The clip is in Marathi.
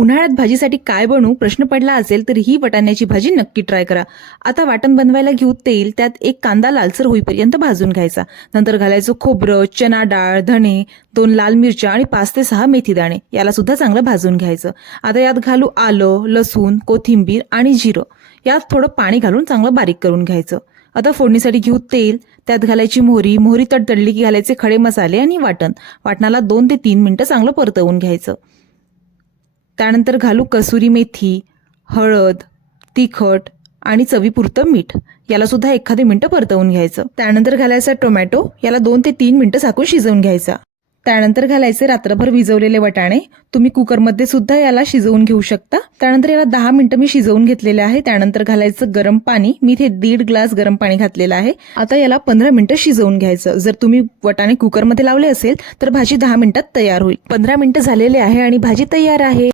उन्हाळ्यात भाजीसाठी काय बनवू प्रश्न पडला असेल तर ही वाटाण्याची भाजी नक्की ट्राय करा। आता वाटण बनवायला घेऊ तेल, त्यात एक कांदा लालसर होईपर्यंत भाजून घ्यायचा। नंतर घालायचं खोबरं, चना डाळ, धणे, 2 लाल मिरच्या आणि 5 ते 6 मेथी दाणे, याला सुद्धा चांगलं भाजून घ्यायचं। आता यात घालू आलं, लसूण, कोथिंबीर आणि जिरं। यात थोडं पाणी घालून चांगलं बारीक करून घ्यायचं। आता फोडणीसाठी घेऊ तेल, त्यात घालायची मोहरी तडतडली की घालायचे खडे मसाले आणि वाटणाला 2 ते 3 मिनिटं चांगलं परतवून घ्यायचं। त्यानंतर घालू कसुरी मेथी, हळद, तिखट आणि चवीपुरतं मीठ, याला सुद्धा एखादी मिनिटं परतवून घ्यायचं। त्यानंतर घालायचा टोमॅटो, याला 2 ते 3 मिनिटं झाकून शिजवून घ्यायचा। त्यानंतर घालायचे रात्रभर भिजवलेले वाटाणे, तुम्ही कुकरमध्ये सुद्धा याला शिजवून घेऊ शकता। त्यानंतर याला 10 मिनिटं मी शिजवून घेतलेले आहे। त्यानंतर घालायचं गरम पाणी, मी इथे 1.5 ग्लास गरम पाणी घातलेलं आहे। आता याला 15 मिनिटं शिजवून घ्यायचं। जर तुम्ही वाटाणे कुकरमध्ये लावले असेल तर भाजी 10 मिनिटात तयार होईल। 15 मिनिटं झालेले आहे आणि भाजी तयार आहे।